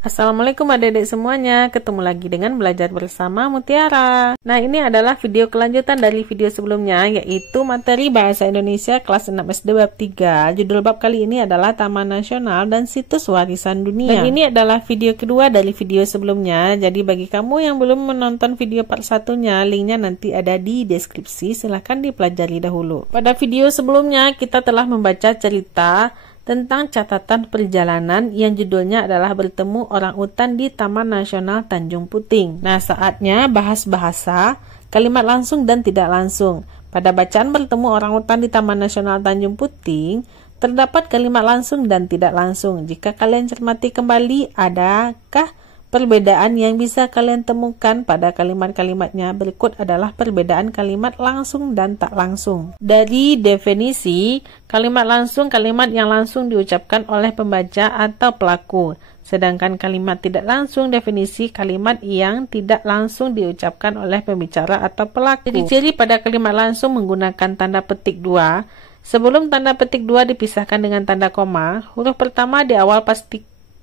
Assalamualaikum adik-adik semuanya, ketemu lagi dengan Belajar Bersama Mutiara. Nah, ini adalah video kelanjutan dari video sebelumnya, yaitu materi Bahasa Indonesia kelas 6 SD bab 3. Judul bab kali ini adalah Taman Nasional dan Situs Warisan Dunia. Dan ini adalah video kedua dari video sebelumnya, jadi bagi kamu yang belum menonton video part satunya, linknya nanti ada di deskripsi, silahkan dipelajari dahulu. Pada video sebelumnya, kita telah membaca cerita tentang catatan perjalanan yang judulnya adalah bertemu orang utan di Taman Nasional Tanjung Puting. Nah, saatnya bahas bahasa, kalimat langsung dan tidak langsung. Pada bacaan bertemu orang utan di Taman Nasional Tanjung Puting, terdapat kalimat langsung dan tidak langsung. Jika kalian cermati kembali, adakah perbedaan yang bisa kalian temukan pada kalimat-kalimatnya? Berikut adalah perbedaan kalimat langsung dan tak langsung. Dari definisi, kalimat langsung kalimat yang langsung diucapkan oleh pembaca atau pelaku. Sedangkan kalimat tidak langsung definisi kalimat yang tidak langsung diucapkan oleh pembicara atau pelaku. Ciri-ciri pada kalimat langsung menggunakan tanda petik 2. Sebelum tanda petik 2 dipisahkan dengan tanda koma, huruf pertama di awal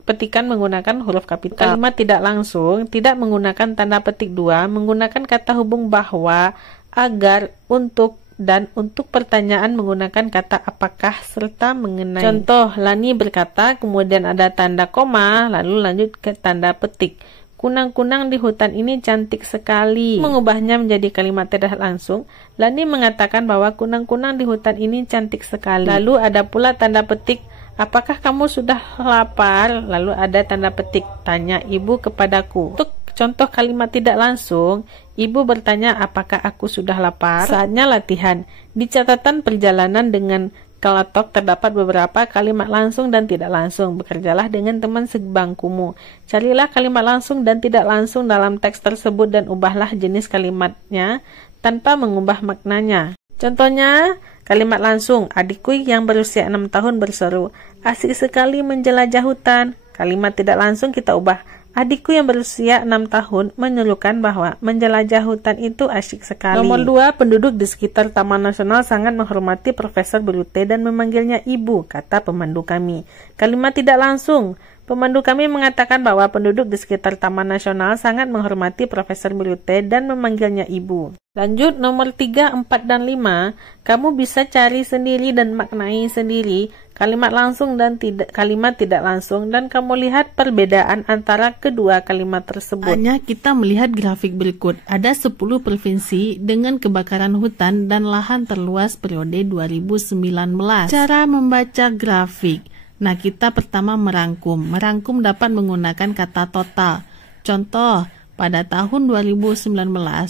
petikan menggunakan huruf kapital. Kalimat tidak langsung tidak menggunakan tanda petik 2, menggunakan kata hubung bahwa, agar, untuk, dan untuk pertanyaan menggunakan kata apakah serta mengenai. Contoh, Lani berkata, kemudian ada tanda koma, lalu lanjut ke tanda petik. Kunang-kunang di hutan ini cantik sekali. Mengubahnya menjadi kalimat tidak langsung, Lani mengatakan bahwa kunang-kunang di hutan ini cantik sekali. Lalu ada pula tanda petik, apakah kamu sudah lapar? Lalu ada tanda petik, tanya ibu kepadaku. Untuk contoh kalimat tidak langsung, ibu bertanya apakah aku sudah lapar? Saatnya latihan. Di catatan perjalanan dengan Kalatok terdapat beberapa kalimat langsung dan tidak langsung. Bekerjalah dengan teman sebangkumu. Carilah kalimat langsung dan tidak langsung dalam teks tersebut dan ubahlah jenis kalimatnya tanpa mengubah maknanya. Contohnya, kalimat langsung, adikku yang berusia 6 tahun berseru, asik sekali menjelajah hutan. Kalimat tidak langsung kita ubah, adikku yang berusia 6 tahun menyerukan bahwa menjelajah hutan itu asyik sekali. Nomor 2, penduduk di sekitar Taman Nasional sangat menghormati Profesor Berute dan memanggilnya ibu, kata pemandu kami. Kalimat tidak langsung, pemandu kami mengatakan bahwa penduduk di sekitar Taman Nasional sangat menghormati Profesor Berute dan memanggilnya ibu. Lanjut, nomor 3, 4, dan 5. Kamu bisa cari sendiri dan maknai sendiri kalimat langsung dan kalimat tidak langsung, dan kamu lihat perbedaan antara kedua kalimat tersebut. Hanya kita melihat grafik berikut. Ada 10 provinsi dengan kebakaran hutan dan lahan terluas periode 2019. Cara membaca grafik. Nah, kita pertama merangkum. Merangkum dapat menggunakan kata total. Contoh, pada tahun 2019,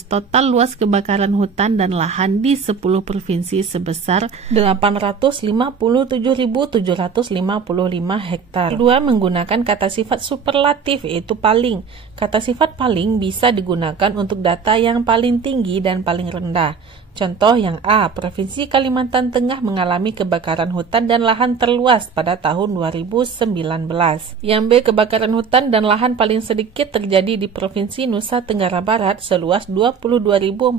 total luas kebakaran hutan dan lahan di 10 provinsi sebesar 857.755 hektar. Kedua, menggunakan kata sifat superlatif, yaitu paling. Kata sifat paling bisa digunakan untuk data yang paling tinggi dan paling rendah. Contoh yang A, Provinsi Kalimantan Tengah mengalami kebakaran hutan dan lahan terluas pada tahun 2019. Yang B, kebakaran hutan dan lahan paling sedikit terjadi di Provinsi Nusa Tenggara Barat seluas 22.046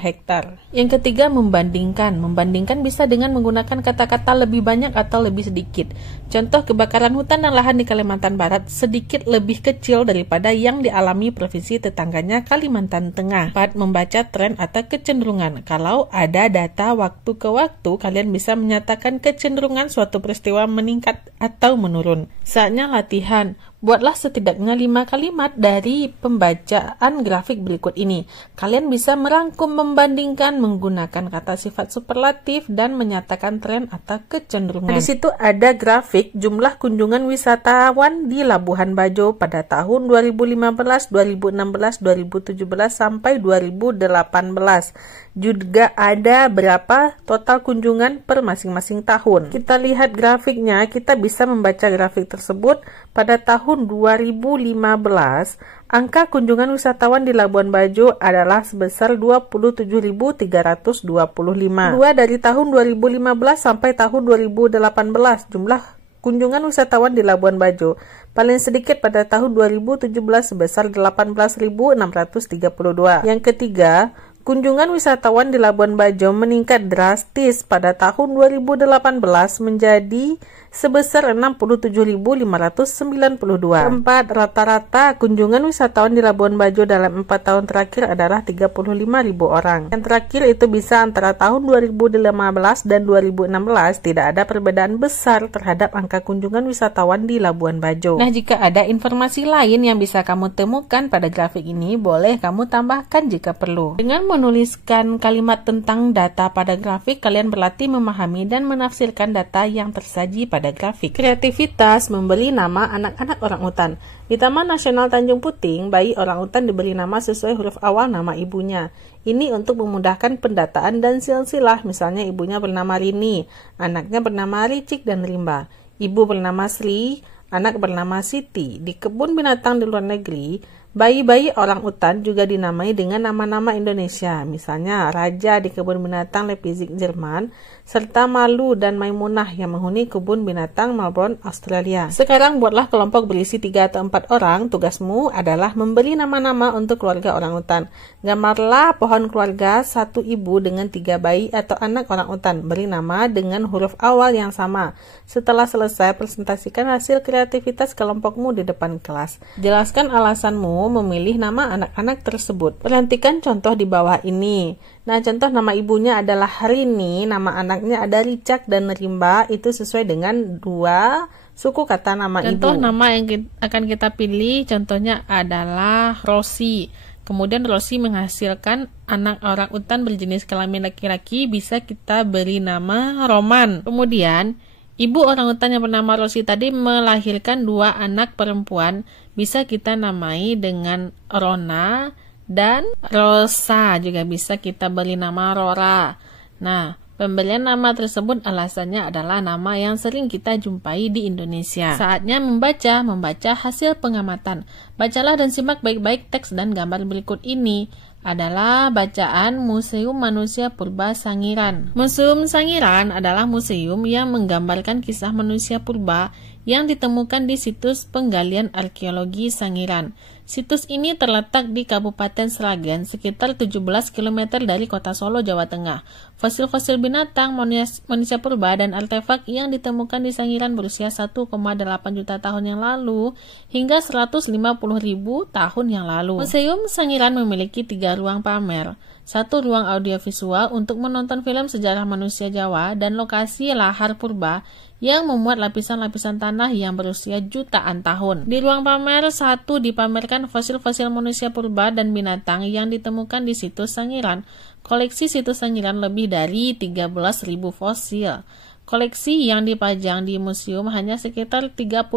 hektar. Yang ketiga, membandingkan. Membandingkan bisa dengan menggunakan kata-kata lebih banyak atau lebih sedikit. Contoh, kebakaran hutan dan lahan di Kalimantan Barat sedikit lebih kecil daripada yang dialami provinsi tetangganya Kalimantan Tengah. 4, membaca tren atau kecenderungan. Kalau ada data waktu ke waktu, kalian bisa menyatakan kecenderungan suatu peristiwa meningkat atau menurun. Saatnya latihan. Buatlah setidaknya 5 kalimat dari pembacaan grafik berikut ini. Kalian bisa merangkum, membandingkan, menggunakan kata sifat superlatif, dan menyatakan tren atau kecenderungan. Di situ ada grafik jumlah kunjungan wisatawan di Labuhan Bajo pada tahun 2015, 2016, 2017, sampai 2018. Juga ada berapa total kunjungan per masing-masing tahun. Kita lihat grafiknya, kita bisa membaca grafik tersebut. Pada tahun 2015, angka kunjungan wisatawan di Labuan Bajo adalah sebesar 27.325. Dua dari tahun 2015 sampai tahun 2018, jumlah kunjungan wisatawan di Labuan Bajo paling sedikit pada tahun 2017 sebesar 18.632. Yang ketiga, Kunjungan wisatawan di Labuan Bajo meningkat drastis pada tahun 2018 menjadi sebesar 67.592. Keempat, rata-rata kunjungan wisatawan di Labuan Bajo dalam 4 tahun terakhir adalah 35.000 orang. Yang terakhir itu bisa antara tahun 2015 dan 2016, tidak ada perbedaan besar terhadap angka kunjungan wisatawan di Labuan Bajo. Nah, jika ada informasi lain yang bisa kamu temukan pada grafik ini, boleh kamu tambahkan jika perlu. Dengan menuliskan kalimat tentang data pada grafik, kalian berlatih memahami dan menafsirkan data yang tersaji pada grafik. Kreativitas memberi nama anak-anak orangutan. Di Taman Nasional Tanjung Puting, bayi orangutan diberi nama sesuai huruf awal nama ibunya. Ini untuk memudahkan pendataan dan silsilah. Misalnya ibunya bernama Rini, anaknya bernama Ricik dan Rimba. Ibu bernama Sri, anak bernama Siti. Di kebun binatang di luar negeri, bayi-bayi orangutan juga dinamai dengan nama-nama Indonesia. Misalnya Raja di kebun binatang Leipzig, Jerman, serta Malu dan Maimunah yang menghuni kebun binatang Melbourne, Australia. Sekarang buatlah kelompok berisi 3 atau 4 orang. Tugasmu adalah memberi nama-nama untuk keluarga orangutan. Gambarlah pohon keluarga satu ibu dengan 3 bayi atau anak orangutan. Beri nama dengan huruf awal yang sama. Setelah selesai, presentasikan hasil kreativitas kelompokmu di depan kelas. Jelaskan alasanmu memilih nama anak-anak tersebut. Perhatikan contoh di bawah ini. Nah, contoh nama ibunya adalah Rini, nama anaknya ada Ricak dan Rimba, itu sesuai dengan 2 suku kata nama ibu. Contoh nama yang akan kita pilih contohnya adalah Rosi. Kemudian Rosi menghasilkan anak orangutan berjenis kelamin laki-laki, bisa kita beri nama Roman. Kemudian ibu orangutan yang bernama Rosi tadi melahirkan 2 anak perempuan, bisa kita namai dengan Rona dan Rosa, juga bisa kita beri nama Rora. Nah, pemberian nama tersebut alasannya adalah nama yang sering kita jumpai di Indonesia. Saatnya membaca hasil pengamatan. Bacalah dan simak baik-baik teks dan gambar berikut ini. Adalah bacaan Museum Manusia Purba Sangiran. Museum Sangiran adalah museum yang menggambarkan kisah manusia purba yang ditemukan di situs penggalian arkeologi Sangiran. Situs ini terletak di Kabupaten Sragen, sekitar 17 km dari kota Solo, Jawa Tengah. Fosil-fosil binatang, manusia purba, dan artefak yang ditemukan di Sangiran berusia 1,8 juta tahun yang lalu hingga 150.000 tahun yang lalu. Museum Sangiran memiliki 3 ruang pamer. 1 ruang audiovisual untuk menonton film sejarah manusia Jawa dan lokasi lahar purba yang memuat lapisan-lapisan tanah yang berusia jutaan tahun. Di ruang pamer 1 dipamerkan fosil-fosil manusia purba dan binatang yang ditemukan di situs Sangiran. Koleksi situs Sangiran lebih dari 13.000 fosil. Koleksi yang dipajang di museum hanya sekitar 30%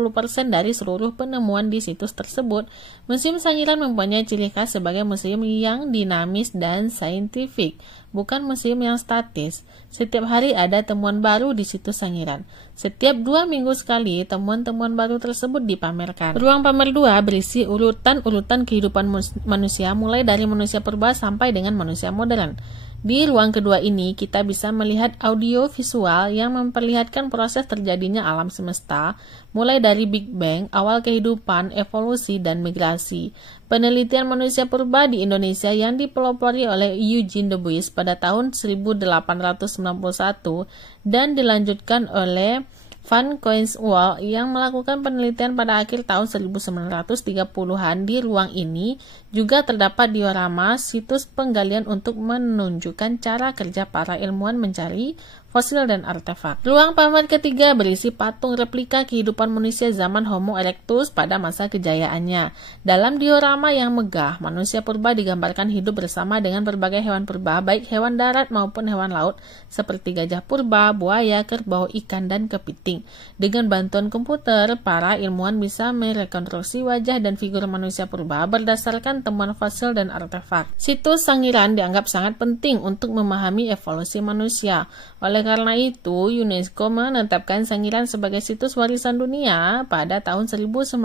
dari seluruh penemuan di situs tersebut. Museum Sangiran mempunyai ciri khas sebagai museum yang dinamis dan saintifik, bukan museum yang statis. Setiap hari ada temuan baru di situs Sangiran. Setiap 2 minggu sekali, temuan-temuan baru tersebut dipamerkan. Ruang pamer 2 berisi urutan-urutan kehidupan manusia, mulai dari manusia purba sampai dengan manusia modern. Di ruang kedua ini, kita bisa melihat audio visual yang memperlihatkan proses terjadinya alam semesta, mulai dari Big Bang, awal kehidupan, evolusi, dan migrasi. Penelitian manusia purba di Indonesia yang dipelopori oleh Eugene Debus pada tahun 1891 dan dilanjutkan oleh Van Coynswall yang melakukan penelitian pada akhir tahun 1930-an. Di ruang ini juga terdapat diorama situs penggalian untuk menunjukkan cara kerja para ilmuwan mencari fosil dan artefak. Ruang pamer ketiga berisi patung replika kehidupan manusia zaman Homo erectus pada masa kejayaannya. Dalam diorama yang megah, manusia purba digambarkan hidup bersama dengan berbagai hewan purba, baik hewan darat maupun hewan laut, seperti gajah purba, buaya, kerbau, ikan, dan kepiting. Dengan bantuan komputer, para ilmuwan bisa merekonstruksi wajah dan figur manusia purba berdasarkan temuan fosil dan artefak. Situs Sangiran dianggap sangat penting untuk memahami evolusi manusia. Oleh karena itu, UNESCO menetapkan Sangiran sebagai situs warisan dunia pada tahun 1996.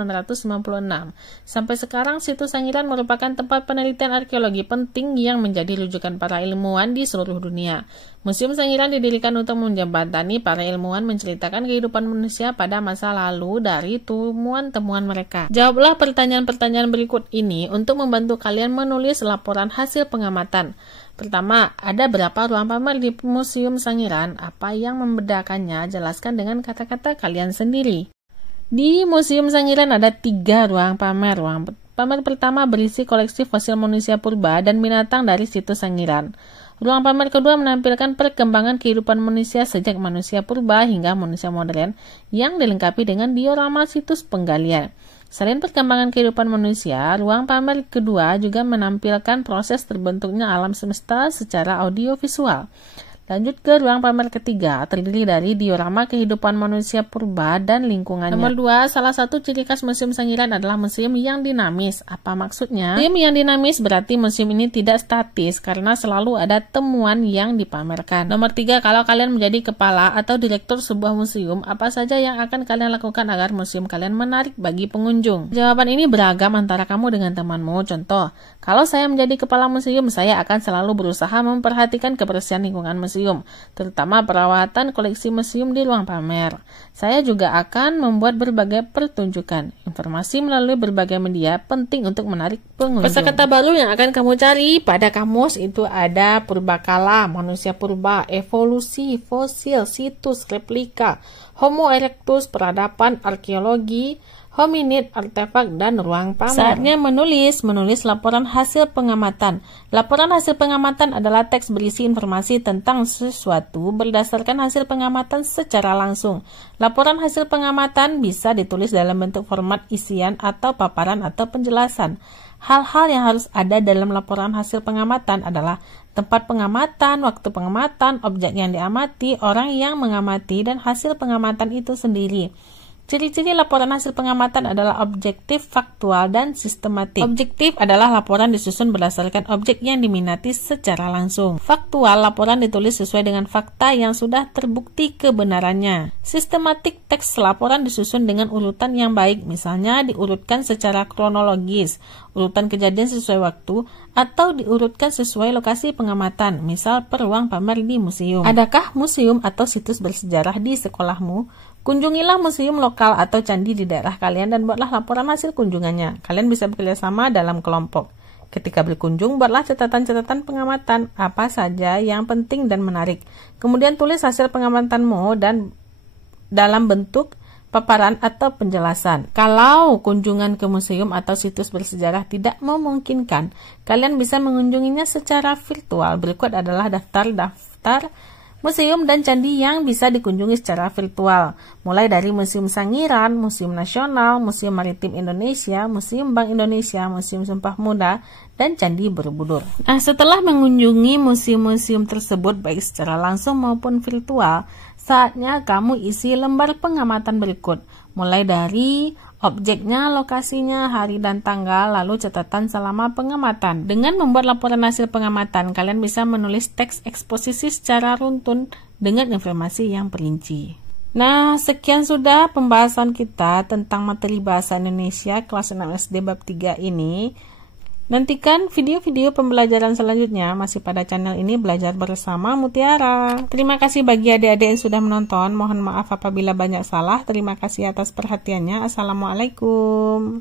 Sampai sekarang, situs Sangiran merupakan tempat penelitian arkeologi penting yang menjadi rujukan para ilmuwan di seluruh dunia. Museum Sangiran didirikan untuk menjembatani para ilmuwan menceritakan kehidupan manusia pada masa lalu dari temuan-temuan mereka. Jawablah pertanyaan-pertanyaan berikut ini untuk membantu kalian menulis laporan hasil pengamatan. Pertama, ada berapa ruang pamer di Museum Sangiran? Apa yang membedakannya? Jelaskan dengan kata-kata kalian sendiri. Di Museum Sangiran ada 3 ruang pamer. Ruang pamer pertama berisi koleksi fosil manusia purba dan binatang dari situs Sangiran. Ruang pamer kedua menampilkan perkembangan kehidupan manusia sejak manusia purba hingga manusia modern yang dilengkapi dengan diorama situs penggalian. Selain perkembangan kehidupan manusia, ruang pamer kedua juga menampilkan proses terbentuknya alam semesta secara audiovisual. Lanjut ke ruang pamer ketiga, terdiri dari diorama kehidupan manusia purba dan lingkungannya. Nomor 2, salah satu ciri khas Museum Sangiran adalah museum yang dinamis. Apa maksudnya? Museum yang dinamis berarti museum ini tidak statis karena selalu ada temuan yang dipamerkan. Nomor 3, kalau kalian menjadi kepala atau direktur sebuah museum, apa saja yang akan kalian lakukan agar museum kalian menarik bagi pengunjung? Jawaban ini beragam antara kamu dengan temanmu. Contoh, kalau saya menjadi kepala museum, saya akan selalu berusaha memperhatikan kebersihan lingkungan museum, terutama perawatan koleksi museum di ruang pamer. Saya juga akan membuat berbagai pertunjukan. Informasi melalui berbagai media penting untuk menarik pengunjung. Kosakata baru yang akan kamu cari pada kamus itu ada purbakala, manusia purba, evolusi, fosil, situs, replika, Homo erectus, peradaban, arkeologi, hominid, artefak, dan ruang pamer. Saatnya menulis laporan hasil pengamatan. Laporan hasil pengamatan adalah teks berisi informasi tentang sesuatu berdasarkan hasil pengamatan secara langsung. Laporan hasil pengamatan bisa ditulis dalam bentuk format isian atau paparan atau penjelasan. Hal-hal yang harus ada dalam laporan hasil pengamatan adalah tempat pengamatan, waktu pengamatan, objek yang diamati, orang yang mengamati, dan hasil pengamatan itu sendiri. Ciri-ciri laporan hasil pengamatan adalah objektif, faktual, dan sistematik. Objektif adalah laporan disusun berdasarkan objek yang diminati secara langsung. Faktual, laporan ditulis sesuai dengan fakta yang sudah terbukti kebenarannya. Sistematik, teks laporan disusun dengan urutan yang baik, misalnya diurutkan secara kronologis, urutan kejadian sesuai waktu, atau diurutkan sesuai lokasi pengamatan, misal per ruang pamer di museum. Adakah museum atau situs bersejarah di sekolahmu? Kunjungilah museum lokal atau candi di daerah kalian dan buatlah laporan hasil kunjungannya. Kalian bisa bekerjasama dalam kelompok. Ketika berkunjung, buatlah catatan-catatan pengamatan, apa saja yang penting dan menarik. Kemudian tulis hasil pengamatanmu dan dalam bentuk paparan atau penjelasan. Kalau kunjungan ke museum atau situs bersejarah tidak memungkinkan, kalian bisa mengunjunginya secara virtual. Berikut adalah daftar museum dan candi yang bisa dikunjungi secara virtual, mulai dari Museum Sangiran, Museum Nasional, Museum Maritim Indonesia, Museum Bank Indonesia, Museum Sumpah Pemuda, dan Candi Borobudur. Nah, setelah mengunjungi museum-museum tersebut baik secara langsung maupun virtual, saatnya kamu isi lembar pengamatan berikut, mulai dari objeknya, lokasinya, hari dan tanggal, lalu catatan selama pengamatan. Dengan membuat laporan hasil pengamatan, kalian bisa menulis teks eksposisi secara runtun dengan informasi yang perinci. Nah, sekian sudah pembahasan kita tentang materi bahasa Indonesia kelas 6 SD bab 3 ini. Nantikan video-video pembelajaran selanjutnya masih pada channel ini, Belajar Bersama Mutiara. Terima kasih bagi adik-adik yang sudah menonton. Mohon maaf apabila banyak salah. Terima kasih atas perhatiannya. Assalamualaikum.